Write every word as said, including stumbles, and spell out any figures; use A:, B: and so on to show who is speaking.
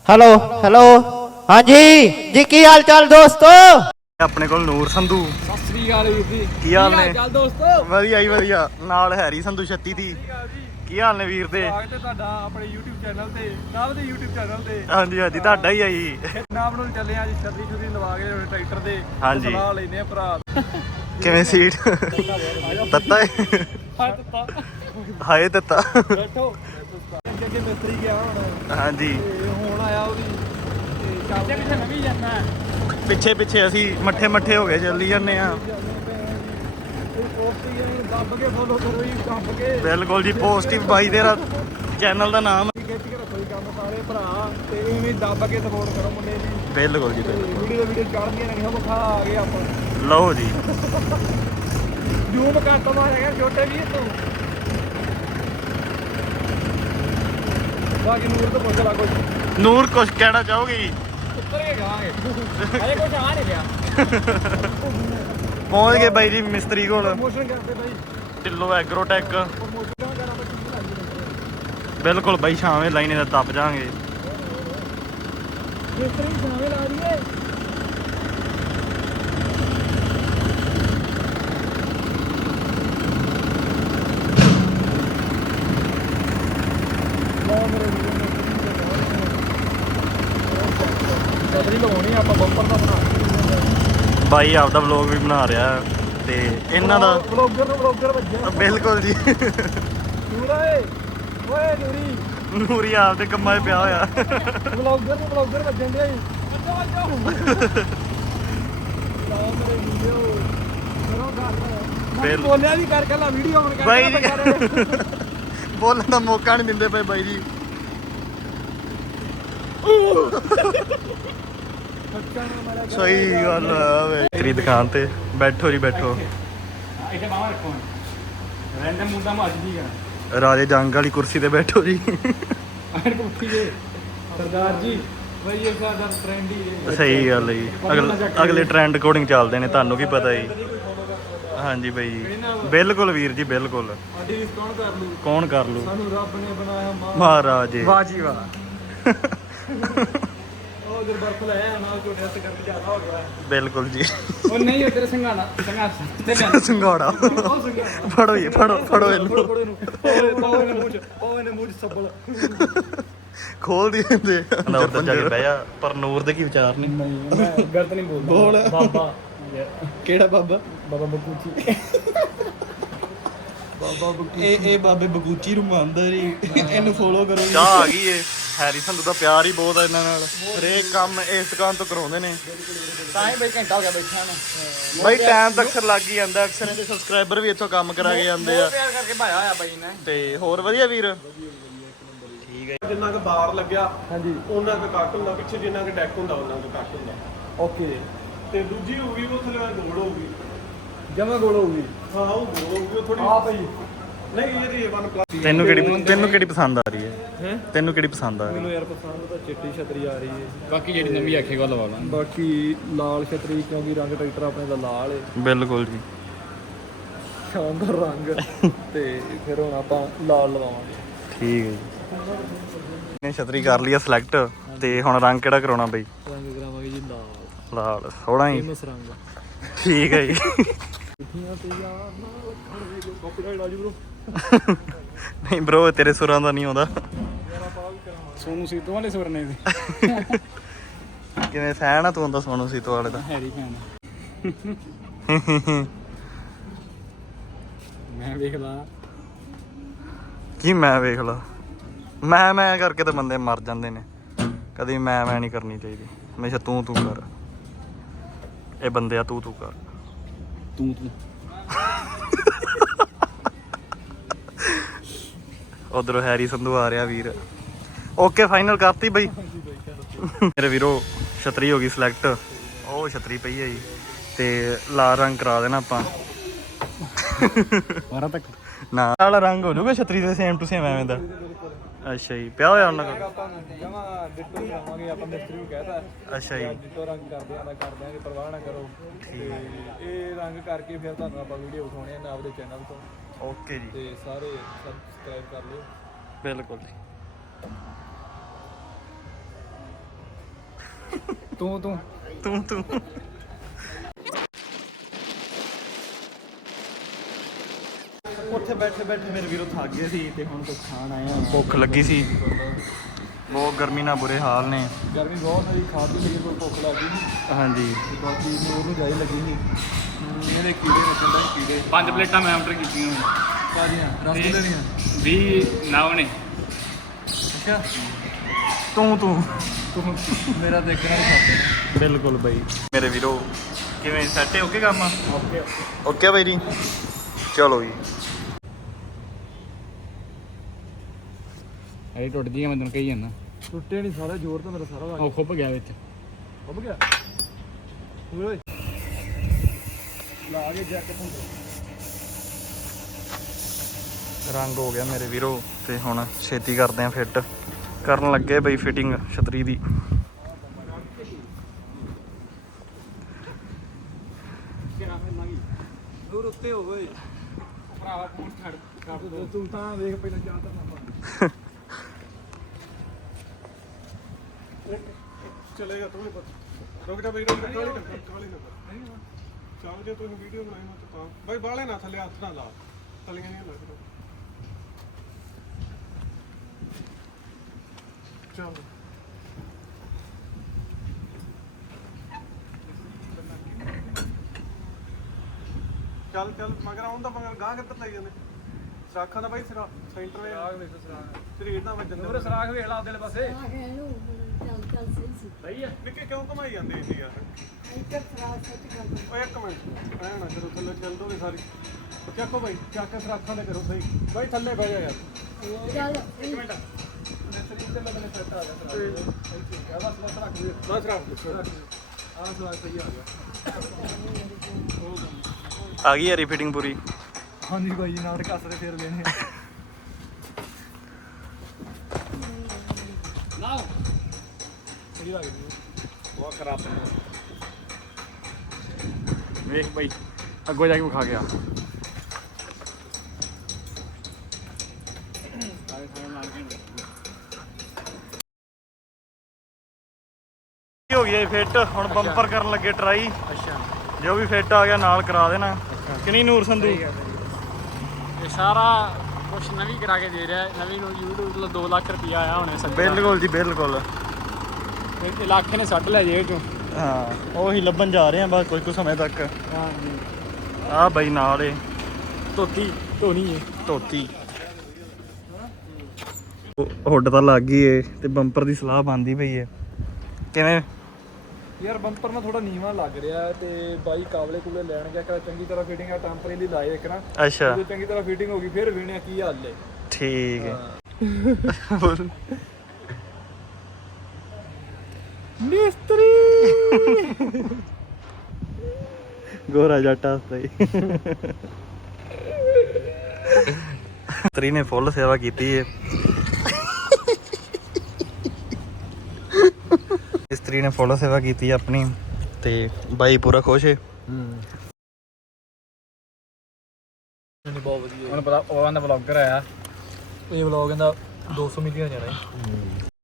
A: Hello hello हाँ जी जी की हाल चाल दोस्तों।
B: ਆਪਣੇ ਕੋਲ ਨੂਰ ਸੰਧੂ।
C: ਸਤਿ ਸ੍ਰੀ ਅਕਾਲ ਵੀਰ ਜੀ।
B: ਕੀ ਹਾਲ ਨੇ?
C: ਚੱਲ ਦੋਸਤੋ
B: ਵਧੀਆ ਹੀ ਵਧੀਆ। ਨਾਲ ਹੈਰੀ ਸੰਧੂ ਛੱਤੀ ਦੀ। ਕੀ ਹਾਲ ਨੇ ਵੀਰ ਦੇ?
C: ਸਵਾਗਤ ਹੈ ਤੁਹਾਡਾ ਆਪਣੇ YouTube ਚੈਨਲ ਤੇ, ਨਾਮ ਦੇ YouTube ਚੈਨਲ ਤੇ।
B: ਹਾਂਜੀ ਹਾਂਜੀ ਤੁਹਾਡਾ ਹੀ ਆ ਜੀ।
C: ਨਾਮ ਨੂੰ ਚੱਲੇ ਆ ਜੀ, ਛਤਰੀ ਛੁਰੀ ਲਵਾ ਕੇ ਟਰੈਕਟਰ ਦੇ
B: ਹਾਂਜੀ।
C: ਸਲਾਹ ਲੈਨੇ ਆ ਭਰਾ।
B: ਕਿਵੇਂ ਸੀਟ ਤੱਤਾ ਹੈ?
C: ਹਾਂ ਤੱਤਾ
B: ਹਾਏ ਤੱਤਾ।
C: ਬੈਠੋ। ਅੱਗੇ ਅੱਗੇ ਮਿਸਤਰੀ ਗਿਆ ਹੁਣ
B: ਹਾਂਜੀ
C: ਤੇ ਹੁਣ ਆਇਆ ਉਹ ਵੀ ਤੇ ਚੱਲਦੇ ਪਿੱਛੇ ਮੈਂ ਵੀ ਜਾਣਾ।
B: ਪਿੱਛੇ ਪਿੱਛੇ ਅਸੀਂ ਮੱਠੇ ਮੱਠੇ ਹੋ ਗਏ ਚੱਲੀ ਜਾਂਦੇ ਆ।
C: ਦੱਬ ਕੇ ਫੋਲੋ ਕਰੋ ਜੀ, ਦੱਬ ਕੇ।
B: ਬਿਲਕੁਲ ਜੀ, ਪੋਜ਼ਿਟਿਵ ਬਾਈ ਤੇਰਾ ਚੈਨਲ ਦਾ ਨਾਮ।
C: ਖਿੱਚ ਕੇ ਰੱਖੋ ਜੀ ਕੰਮ ਸਾਰੇ ਭਰਾ, ਤੇ ਇਵੇਂ ਦੱਬ ਕੇ ਸਪੋਰਟ ਕਰੋ ਮੁੰਡੇ ਦੀ।
B: ਬਿਲਕੁਲ ਜੀ ਬਿਲਕੁਲ।
C: ਵੀਡੀਓ ਵੀਡੀਓ ਚੜ੍ਹਦੀਆਂ ਨੇ, ਹਮ ਖਾ ਆ ਗਏ ਆਪਾਂ।
B: ਲਓ ਜੀ
C: ਜੂਮ ਘੱਟ ਮਾਰੇਗਾ ਛੋਟੇ ਵੀ ਤੂੰ। ਬਾਕੀ ਨੂਰ ਤੋਂ ਪੁੱਛ ਲਾ ਕੁਝ।
B: ਨੂਰ ਕੁਛ ਕਹਿਣਾ ਚਾਹੋਗੇ ਜੀ?
C: ਉੱਤਰ ਕੇ ਗਾਵਾਂਗੇ ਅਰੇ ਕੁਝ ਆ ਨਹੀਂ ਰਿਹਾ।
B: ਪਹੁੰਚ ਗਏ ਬਾਈ ਜੀ ਮਿਸਤਰੀ ਕੋਲ।
C: ਪ੍ਰਮੋਸ਼ਨ ਕਰਦੇ ਬਾਈ,
B: ਢਿੱਲੋਂ ਐਗਰੋਟੈਕ।
C: ਪ੍ਰਮੋਸ਼ਨ ਕਰਾਂ ਆਪਾਂ ਚੀਜ਼ ਲੱਗੀ।
B: ਬਿਲਕੁਲ ਬਾਈ, ਛਾਵੇਂ ਲਾਈਨੇ ਦਾ ਦੱਬ ਜਾਾਂਗੇ।
C: ਮਿਸਤਰੀ ਸ਼ਾਮੇ ਲਾ ਦਈਏ। ਛਤਰੀ ਲਾਉਣੀ ਆਪਾਂ, ਬੰਪਰ ਦਾ ਬਣਾ।
B: ਬਾਈ ਆਪਦਾ ਵਲੌਗ ਵੀ ਬਣਾ ਰਿਹਾ ਤੇ ਇਹਨਾਂ ਦਾ
C: ਵਲੌਗਰ ਨੂੰ ਵਲੌਗਰ ਵੱਜਿਆ।
B: ਬਿਲਕੁਲ ਜੀ।
C: ਨੂਰ ਓਏ ਓਏ ਨੂਰੀ,
B: ਨੂਰੀ ਆਪਦੇ ਕੰਮਾਂ 'ਚ ਪਿਆ ਹੋਇਆ।
C: ਵਲੌਗਰ ਨੂੰ ਵਲੌਗਰ ਵੱਜਣ ਡਿਆ ਜੀ। ਅੱਜੋ ਅੱਜੋ ਲਾਓ ਮੇਰੇ ਵੀਡੀਓ ਕਰੋ ਗੱਲ।
B: ਬਿਲ-
C: ਬੋਲਿਆ ਵੀ ਕਰ ਕੱਲਾ ਵੀਡੀਓ ਆਨ ਕਰ
B: ਬਾਈ ਜੀ ਬੋਲਣ ਦਾ ਮੌਕਾ ਨਹੀਂ ਦਿੰਦੇ ਪਏ ਬਾਈ ਜੀ। ਸਹੀ ਗੱਲ ਆ ਵੇ। ਤੇਰੀ ਦੁਕਾਨ ਤੇ ਬੈਠੋ ਜੀ ਬੈਠੋ।
C: ਇੱਥੇ ਬਾਹਰ ਰੱਖੋ ਰੈਂਡਮ ਮੁੰਡਾ ਮੱਜ ਜੀਗਾ।
B: ਰਾਜੇ ਜੰਗ ਵਾਲੀ ਕੁਰਸੀ ਤੇ ਬੈਠੋ ਜੀ।
C: ਆਣ ਕੋ ਉੱਠੀ ਜੇ ਸਰਦਾਰ ਜੀ। ਬਈ ਇਹ ਸਾਡਾ ਟ੍ਰੈਂਡ ਹੀ ਹੈ।
B: ਸਹੀ ਗੱਲ ਹੈ ਜੀ। ਅਗਲੇ ਅਗਲੇ ਟ੍ਰੈਂਡ ਅਕੋਰਡਿੰਗ ਚੱਲਦੇ ਨੇ, ਤੁਹਾਨੂੰ ਕੀ ਪਤਾ ਜੀ। ਹਾਂਜੀ ਬਾਈ ਜੀ ਬਿਲਕੁਲ ਵੀਰ ਜੀ ਬਿਲਕੁਲ।
C: ਸਾਡੀ ਰੀਸ ਕੌਣ ਕਰ ਲੂ?
B: ਕੌਣ ਕਰ ਲੂ?
C: ਸਾਨੂੰ ਰੱਬ ਨੇ ਬਣਾਇਆ ਮਾਂ।
B: ਮਹਾਰਾਜ ਜੀ।
C: ਵਾਹ ਜੀ ਵਾਹ। ਉਹ ਜਰ ਬਰਫ ਲਾਇਆ ਨਾਲ ਝੋਟੇ ਤੇ ਕਰਕੇ ਜ਼ਿਆਦਾ ਹੋ ਗਿਆ।
B: ਬਿਲਕੁਲ ਜੀ।
C: ਉਹ ਨਹੀਂ ਉਧਰ ਸੰਘਾਣਾ ਸੰਘਾਸ ਤੇ ਮੈਂ
B: ਸੰਘਾੜਾ
C: ਉਹ ਸੰਘਾਣਾ
B: ਫੜੋ ਜੀ ਫੜੋ ਫੜੋ ਇਹਨੂੰ।
C: ਫੜੋ ਇਹਨੂੰ। ਪਾਓ ਇਹਨੇ ਮੂੰਹ ਚ, ਪਾਓ ਇਹਨੇ ਮੂੰਹ ਚ ਸੱਬਲ।
B: ਖੋਲ ਦੀ ਦਿੰਦੇ ਅੰਦਰ ਉੱਧਰ ਜਾ ਕੇ ਬਹਿ ਜਾ। ਪਰ ਨੂਰ ਦੇ ਕੀ ਵਿਚਾਰ ਨੇ?
C: ਨਹੀਂ ਮੈਂ ਗਲਤ ਨਹੀਂ ਬੋਲਦਾ।
B: ਬੋਲ।
C: ਬਾਬਾ
B: ਕਿਹੜਾ ਬਾਬਾ?
C: ਬਾਬਾ ਬਕੂਚੀ। ਬਾਬਾ ਬਕੂਚੀ।
B: ਇਹ ਇਹ ਬਾਬੇ ਬਗੂਚੀ ਨੂੰ ਮੰਨਦਾ ਜੀ। ਇਹਨੂੰ ਫੋਲੋ ਕਰੋ। ਚਾਹ ਆ ਗਈ ਏ। ਹੈਰੀ ਸੰਧੂ ਦਾ ਪਿਆਰ ਹੀ ਬਹੁਤ ਆ ਇਹਨਾਂ ਨਾਲ। ਹਰੇਕ ਕੰਮ ਇਸ ਦੁਕਾਨ ਤੋਂ ਕਰਾਉਂਦੇ ਨੇ।
C: ਤਾਂ ਹੀ ਬਈ ਘੰਟਾ ਹੋ ਗਿਆ ਬੈਠਾ ਨੂੰ।
B: ਬਾਈ ਟਾਈਮ ਤਾਂ ਅਕਸਰ ਲੱਗ ਹੀ ਜਾਂਦਾ। ਅਕਸਰ ਇਹਦੇ ਸਬਸਕ੍ਰਾਈਬਰ ਵੀ ਇੱਥੋਂ ਕੰਮ ਕਰਾ ਕੇ ਜਾਂਦੇ ਆ।
C: ਪਿਆਰ ਕਰਕੇ ਭਾਇਆ ਹੋਇਆ ਬਾਈ ਨੇ।
B: ਤੇ ਹੋਰ ਵਧੀਆ ਵੀਰ। ਠੀਕ ਹੈ।
D: ਜਿੰਨਾ ਕੁ ਬਾਰ ਲੱਗਿਆ
C: ਹਾਂਜੀ
D: ਉਹਨਾਂ ਕੁ ਕੱਟ ਹੁੰਦਾ, ਪਿੱਛੇ ਜਿੰਨਾ ਕੁ ਡੈਕ ਹੁੰਦਾ ਉਹਨਾਂ ਕੁ ਕੱਟ ਹੁੰਦਾ।
C: ਓਕੇ।
D: ਤੇ ਦੂਜੀ ਹੋਊਗੀ ਉਹ ਥੱਲੇ ਗੋਲ ਹੋਊਗੀ।
C: ਜਮਾ ਗੋਲ ਹੋਊਗੀ।
D: ਹਾਂ ਉਹ ਗੋਲ ਹੋਊਗੀ, ਉਹ ਥੋੜੀ
C: ਆ ਭਾਈ
D: ਨਹੀਂ ਇਹਦੀ ਏ ਵਨ ਪਲੱਸ।
B: ਤੈਨੂੰ ਕਿਹੜੀ ਤੈਨੂੰ ਕਿਹੜੀ ਪਸੰਦ ਆ ਰਹੀ ਹੈ?
C: ਹੈ
B: ਤੈਨੂੰ ਕਿਹੜੀ ਪਸੰਦ ਆ ਰਹੀ
C: ਮੈਨੂੰ ਯਾਰ ਪਸੰਦ ਤਾਂ ਚਿੱਟੀ ਛਤਰੀ ਆ ਰਹੀ ਹੈ।
E: ਬਾਕੀ ਜਿਹੜੀ ਨਵੀਂ ਆਖੇਗਾ ਲਵਾ ਲਾਂਗੇ।
C: ਬਾਕੀ ਲਾਲ ਛਤਰੀ, ਕਿਉਂਕਿ ਰੰਗ ਟਰੈਕਟਰ ਆਪਣੇ ਦਾ ਲਾਲ ਹੈ,
B: ਬਿਲਕੁਲ ਜੀ।
C: ਸ਼ਾਨਦਾਰ ਰੰਗ। ਤੇ ਫਿਰ ਹੁਣ ਆਪਾਂ ਲਾਲ ਲਵਾਵਾਂਗੇ।
B: ਠੀਕ ਹੈ ਜੀ। ਨੇ ਛਤਰੀ ਕਰ ਲਈ ਆ ਸਿਲੈਕਟ ਤੇ ਹੁਣ ਰੰਗ ਕਿਹੜਾ ਕਰਾਉਣਾ ਬਈ?
C: ਰੰਗ ਕਰਾਵਾਂਗੇ ਜੀ ਲਾਲ।
B: ਲਾਲ ਸੋਹਣਾ ਹੀ।
C: ਫੇਮਸ ਰੰਗ।
B: ਠੀਕ ਹੈ ਜੀ।
C: ਚਿੱਠੀਆਂ ਤੇ ਯਾਰ ਨਾਲ ਖੜਵੇ ਕਾਪੀਰਾਈਟ ਆ ਜੀ ਬ్రో।
B: ਨਹੀਂ ਬ్రో ਤੇਰੇ ਸੁਰਾਂ ਦਾ ਨਹੀਂ ਆਉਂਦਾ।
E: ਸੋਨੂ ਸੀਤੋ ਵਾਲੇ ਸੁਰਨੇ ਦੇ
B: ਕਿਵੇਂ ਫੈਨ ਆ ਤੂੰ ਉਹਦਾ ਸੋਨੂ ਸੀਤੋ ਵਾਲੇ ਦਾ?
E: ਹੈਰੀ ਫੈਨ ਮੈਂ ਵੇਖ ਲਾ।
B: ਕੀ ਮੈਂ ਵੇਖ ਲਾ? ਮੈਂ ਮੈਂ ਕਰਕੇ ਤਾਂ ਬੰਦੇ ਮਰ ਜਾਂਦੇ ਨੇ। ਕਦੀ ਮੈਂ ਮੈਂ ਨਹੀਂ ਕਰਨੀ ਚਾਹੀਦੀ, ਹਮੇਸ਼ਾ ਤੂੰ ਤੂੰ ਕਰ। ਇਹ ਬੰਦੇ ਆ ਤੂੰ ਤੂੰ ਕਰ।
E: ਤੂੰ ਤੂੰ
B: ਉਧਰੋਂ ਹੈਰੀ ਸੰਧੂ ਆ ਰਿਹਾ ਵੀਰ। ਓਕੇ ਫਾਈਨਲ ਕਰਤੀ ਬਈ ਮੇਰੇ ਵੀਰੋ। ਛਤਰੀ ਹੋ ਗਈ ਸਿਲੈਕਟ। ਉਹ ਛਤਰੀ ਪਈ ਹੈ ਜੀ ਤੇ ਲਾਲ ਰੰਗ ਕਰਾ ਦੇਣਾ ਆਪਾਂ।
E: ਬਾਰਾਂ ਤੱਕ
B: ਨਾ ਵਾਲਾ ਰੰਗ ਹੋ ਜਾਊਗਾ ਛਤਰੀ ਦੇ ਸੇਮ ਟੂ ਸੇਮ ਐਵੇਂ ਦਾ। ਅੱਛਾ ਜੀ, ਪਿਆ ਹੋਇਆ ਉਹਨਾਂ ਕੋਲ।
C: ਆਪਾਂ ਜਮਾ ਡਿੱਟੋ ਕਰਾਵਾਂਗੇ। ਆਪਾਂ ਮਿਸਤਰੀ ਨੂੰ ਕਹਿਤਾ
B: ਅੱਛਾ ਜੀ,
C: ਡਿੱਟੋ ਰੰਗ ਕਰਦੇ ਆਂ ਦਾ ਕਰ ਦਿਆਂਗੇ, ਪਰਵਾਹ ਨਾ ਕਰੋ। ਤੇ ਇਹ ਰੰਗ ਕਰਕੇ ਫਿਰ ਤੁਹਾਨੂੰ ਆਪਾਂ ਵੀਡੀਓ ਵਿਖਾਉਣੇ ਆ ਆਪਦੇ ਚੈਨਲ ਤੋਂ।
B: ਓਕੇ ਜੀ,
C: ਤੇ ਸਾਰੇ ਸਬਸਕ੍ਰਾਈਬ ਕਰ ਲਿਓ।
B: ਬਿਲਕੁਲ ਜੀ।
E: ਤੂੰ ਤੂੰ
B: ਤੂੰ ਤੂੰ
C: ਉੱਥੇ ਬੈਠੇ ਬੈਠੇ ਮੇਰੇ ਵੀਰੋ ਥੱਕ ਗਏ ਸੀ ਤੇ ਹੁਣ ਕੁਝ ਖਾਣ ਆਏ ਆ।
B: ਭੁੱਖ ਲੱਗੀ ਸੀ ਬਹੁਤ ਗਰਮੀ ਨਾਲ ਬੁਰੇ ਹਾਲ ਨੇ।
C: ਗਰਮੀ ਬਹੁਤ ਸਾਰੀ ਖਾਦੀ ਲਈ ਕੋਈ ਭੁੱਖ ਲੱਗੀ ਸੀ
B: ਹਾਂਜੀ
C: ਬਾਕੀ ਨੂੰ ਉਹਨੂੰ ਜਾਈ ਲੱਗੀ ਸੀ ਮੇਰੇ ਕੀੜੇ ਰੱਖਣ ਦਾ ਕੀੜੇ
E: ਪੰਜ ਪਲੇਟਾਂ ਮੈਂ ਆਰਡਰ ਕੀਤੀਆਂ ਹੋਈਆਂ
C: ਕਾਦੀਆਂ ਰਸਗੁੱਲੇ ਦੀਆਂ
E: ਵੀਹ ਨਾਵ ਨੇ।
C: ਅੱਛਾ
B: ਤੂੰ ਤੂੰ
C: ਤੂੰ ਮੇਰਾ ਦੇਖਣਾ ਨਹੀਂ ਖਾਤੇ
B: ਬਿਲਕੁਲ ਬਾਈ ਮੇਰੇ ਵੀਰੋ ਕਿਵੇਂ ਸੈੱਟ ਹੈ ਓਕੇ ਕੰਮ
C: ਓਕੇ
B: ਓਕੇ ਬਾਈ ਜੀ ਚਲੋ ਜੀ
E: ਅਰੇ ਟੁੱਟ ਜੀਆਂ ਮੈਂ ਤੈਨੂੰ ਕਹੀ ਜਾਂਦਾ।
C: ਟੁੱਟੇ ਨਹੀਂ ਸਾਰਾ ਜ਼ੋਰ ਤਾਂ ਮੇਰਾ ਸਾਰਾ ਲੱਗ
E: ਉਹ ਖੁੱਭ ਗਿਆ ਵਿੱਚ।
C: ਖੁੱਭ ਗਿਆ ਓਏ ਲਾ ਕੇ ਜੈਕਟ ਨੂੰ
B: ਰੰਗ ਹੋ ਗਿਆ ਮੇਰੇ ਵੀਰੋ ਤੇ ਹੁਣ ਛੇਤੀ ਕਰਦੇ ਆ ਫਿੱਟ ਕਰਨ ਲੱਗੇ ਬਈ ਫਿਟਿੰਗ ਛਤਰੀ ਦੀ।
C: ਦੂਰ ਉੱਤੇ ਹੋ ਓਏ ਭਰਾਵਾ ਫੋਨ ਛੱਡ ਕਰ ਤੂੰ ਤਾਂ ਵੇਖ ਪਹਿਲਾਂ ਜਾਂ ਤਾਂ ਨੰਬਰ
D: ਚਲੇਗਾ ਤੂੰ ਨਹੀਂ ਪਤਾ ਰੁਕ ਜਾ ਬਈ ਰੁਕ ਜਾ ਕਾਲੀ ਨਾ ਕਰ, ਕਾਲੀ ਨਾ ਕਰ। ਚੱਲ ਜੇ ਤੁਸੀਂ ਵੀਡੀਓ ਬਣਾਈ ਨਾ ਤਾਂ ਬਾਈ ਬਾਲੇ ਨਾ ਥੱਲੇ ਹੱਥ ਨਾ ਲਾ ਤਲੀਆਂ ਨਹੀਂ ਲੱਗ ਰਿਹਾ ਚੱਲ ਚੱਲ ਚੱਲ ਮਗਰ ਆਉਂਦਾ ਮਗਰ ਗਾਂ ਕਿੱਧਰ ਲਈ ਜਾਂਦੇ ਸਰਾਖਾਂ ਦਾ ਬਾਈ ਸਿਰਾ ਸੈਂਟਰ ਵੇ
C: ਸਰਾਖ ਵੇਖ ਸਰਾਖ
D: ਸਰੀਰ ਨਾਲ ਵੱਜਣ
C: ਮੇਰੇ ਸਰਾਖ ਵੇਖ ਲਾ ਆਪਦੇ ਪਾਸੇ
F: ਚੱਲ ਚੱਲ ਸਹੀ ਸੀ
C: ਸਹੀ ਆ
D: ਨਿੱਕੇ ਕਿਉਂ ਘਮਾਈ ਜਾਂਦੇ ਸੀ ਯਾਰ
F: ਇੱਧਰ ਸਰਾਖ ਸੱਚ ਕਰ ਦੋ
D: ਓਏ ਇੱਕ ਮਿੰਟ ਐ ਨਾ ਕਰੋ ਥੱਲੇ ਚੱਲ ਦੋਗੇ ਸਾਰੀ ਚੱਕੋ ਬਾਈ ਚੱਕ ਕੇ ਸਰਾਖਾਂ ਦੇ ਕਰੋ ਸਹੀ ਬਾਈ ਥੱਲੇ ਬਹਿ ਜਾ ਯਾਰ
F: ਚੱਲ
D: ਇੱਕ ਮਿੰਟ
C: ਸਰੀਰ ਤੇ ਲੱਗਣੇ ਸੈੱਟ ਆ ਗਿਆ ਸਰਾਖ ਆ ਬਸ ਬਸ ਰੱਖ ਦੇ
D: ਬਸ ਰੱਖ ਦੇ
C: ਆਹ ਸਰਾਖ ਸਹੀ ਆ ਗਿਆ
B: ਆ ਗਈ ਯਾਰੀ ਫਿਟਿੰਗ ਪੂਰੀ।
C: ਹਾਂਜੀ ਬਾਈ ਜੀ ਨਾਲ ਕੱਸ ਦੇ ਫੇਰ ਲੈਣੇ
E: ਨਾਓ
C: ਕਿਹੜੀ ਲੱਗਦੀ
D: ਬਹੁਤ ਖਰਾਬ
E: ਵੇਖ ਬਈ ਅੱਗੋਂ ਜਾ ਕੇ ਵਿਖਾ ਗਿਆ।
B: ਹੋ ਗਿਆ ਫਿੱਟ ਹੁਣ ਬੰਪਰ ਕਰਨ ਲੱਗੇ ਟਰਾਈ।
C: ਅੱਛਾ
B: ਜੋ ਵੀ ਫਿੱਟ ਆ ਗਿਆ ਨਾਲ ਕਰਾ ਦੇਣਾ ਕਿ ਨਹੀਂ ਨੂਰ ਸੰਧੂ।
E: ਇਹ ਸਾਰਾ ਕੁਛ ਨਵੀਂ ਕਰਾ ਕੇ ਦੇ ਰਿਹਾ ਨਵੀਂ ਨੂੰ YouTube ਤੋਂ ਦੋ ਲੱਖ ਰੁਪਇਆ ਆਇਆ ਹੁਣੇ ਸੱਜਣਾ।
B: ਬਿਲਕੁਲ ਜੀ ਬਿਲਕੁਲ
E: ਇਹ ਲੱਖ ਨੇ ਸੱਟ ਲੈ ਜੇਬ ਚੋਂ।
B: ਹਾਂ ਉਹੀ ਲੱਭਣ ਜਾ ਰਹੇ ਆ ਬਸ ਕੁਝ ਕੁ ਸਮੇਂ ਤੱਕ।
E: ਹਾਂਜੀ
B: ਆ ਬਈ ਨਾਲ ਏ
E: ਧੋਤੀ ਧੋਣੀ ਹੈ
B: ਧੋਤੀ ਹੁੱਡ ਤਾਂ ਲੱਗ ਗਈ ਏ ਤੇ ਬੰਪਰ ਦੀ ਸਲਾਹ ਬਣਦੀ ਪਈ ਏ ਕਿਵੇਂ।
C: ਯਾਰ ਬੰਪਰ ਨਾ ਥੋੜਾ ਨੀਵਾਂ ਲੱਗ ਰਿਹਾ ਤੇ ਬਾਈ ਕਾਬਲੇ ਕੁਲੇ ਲੈਣ ਗਿਆ ਕਿ ਚੰਗੀ ਤਰ੍ਹਾਂ ਫਿਟਿੰਗ ਆ ਟੈਂਪਰੇਰੀ ਲਾਏ ਇੱਕ ਨਾ
B: ਅੱਛਾ
C: ਜੇ ਚੰਗੀ ਤਰ੍ਹਾਂ ਫਿਟਿੰਗ ਹੋ ਗਈ ਫਿਰ ਵੇਣਿਆ ਕੀ ਹਾਲ ਏ।
B: ਠੀਕ ਹੈ
C: ਮਿਸਤਰੀ
B: ਗੋਰਾ ਜੱਟ ਹੱਸਦਾ ਤਰੀ ਨੇ ਫੁੱਲ ਸੇਵਾ ਕੀਤੀ ਏ। ਇਸਤਰੀ ਨੇ ਫੁੱਲ ਸੇਵਾ ਕੀਤੀ ਆਪਣੀ ਤੇ ਬਾਈ ਪੂਰਾ ਖੁਸ਼ ਏ।
C: ਬਹੁਤ ਵਧੀਆ
E: ਹੁਣ ਪਤਾ ਉਹ ਆਂਦਾ ਬਲੌਗਰ ਆਇਆ
C: ਇਹ ਵਲੌਗ ਇਹਦਾ ਦੋ ਸੌ ਮਿਲੀਅਨ ਜਾਣਾ